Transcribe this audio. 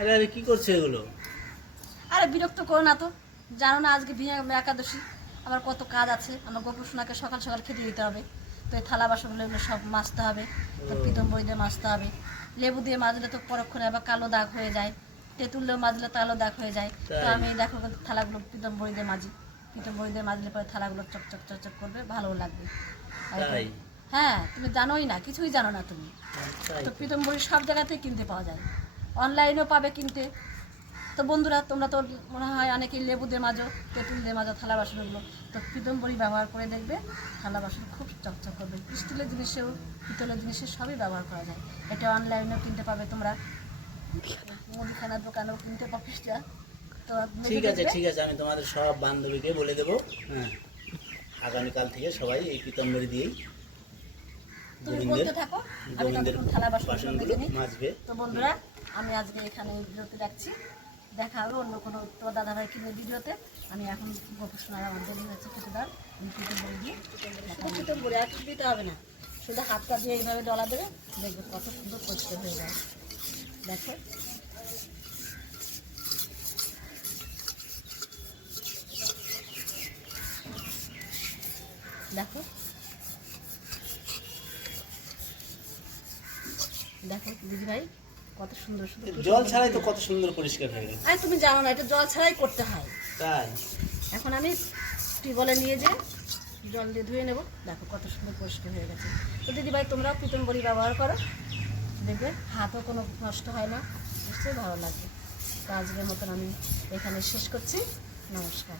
আরে আরে কি করছে এগুলো? আরে বিরক্ত করো না তো। জানো না আজকে বিয়ে একাদশী। আমার কত কাজ আছে। আমার গোপুর সোনাকে সকাল সকাল খেতে দিতে হবে। তো এই থালা বাসনগুলো এগুলো সব মাজতে হবে। তো ও। বই দিয়ে মাজতে হবে। লেবু দিয়ে মাজলে তো পরক্ষণে আবার কালো দাগ হয়ে যায়। তেঁতুল দিয়ে মাজলে কালো দাগ হয়ে যায়। তো আমি দেখো থালাগুলো পিতম বই দিয়ে মাজি। পিতম বই দিয়ে মাজলে পরে থালাগুলো চকচক চকচক করবে ভালো লাগবে। হ্যাঁ তুমি জানোই না কিছুই জানো না তুমি। তো প্রীতম বড়ি সব জায়গাতেই কিনতে পাওয়া যায়। অনলাইনেও পাবে কিনতে। তো বন্ধুরা তোমরা তো মনে হয় অনেকেই লেবু দিয়ে মাজো তেঁতুল দিয়ে মাজো থালা বাসনগুলো। তো প্রীতম বড়ি ব্যবহার করে দেখবে থালা বাসন খুব চকচক করবে। স্টিলের জিনিসেও পিতলের জিনিসের সবই ব্যবহার করা যায়। এটা অনলাইনেও কিনতে পাবে তোমরা। মুদিখানার দোকানেও কিনতে পাবে। তো ঠিক আছে ঠিক আছে আমি তোমাদের সব বান্ধবীকে বলে দেবো। হ্যাঁ। আগামীকাল থেকে সবাই এই পিতম্বরি দিয়েই তুমি বলতে থাকো আমি থালা বাসন মাজবে। তো বন্ধুরা আমি আজকে এখানে ভিডিওতে রাখছি। দেখা হবে অন্য কোনো তো দাদাভাই কিনে ভিডিওতে। আমি এখন প্রফেশনাল আমার দেরি হয়েছে খেতে দাও আমি পিঠে বলে শুধু বলে, আর দিতে হবে না। শুধু হাত পা দিয়ে এইভাবে ডলা দেবে, দেখবে কত সুন্দর পরিষ্কার হয়ে যায়। দেখো। দেখো। দেখো দিদি ভাই কত সুন্দর সুন্দর জল ছাড়াই তো কত সুন্দর পরিষ্কার হয়ে গেছে। আরে তুমি জানো না এটা জল ছাড়াই করতে হয়। তাই? এখন আমি টিউবওয়েলে নিয়ে যে জল দিয়ে ধুয়ে নেব। দেখো কত সুন্দর পরিষ্কার হয়ে গেছে। তো দিদি ভাই তোমরাও প্রীতম বড়ি ব্যবহার করো। দেখবে হাতও কোনো নষ্ট হয় না। নিশ্চয়ই ভালো লাগবে। তো আজকের মতন আমি এখানে শেষ করছি। নমস্কার।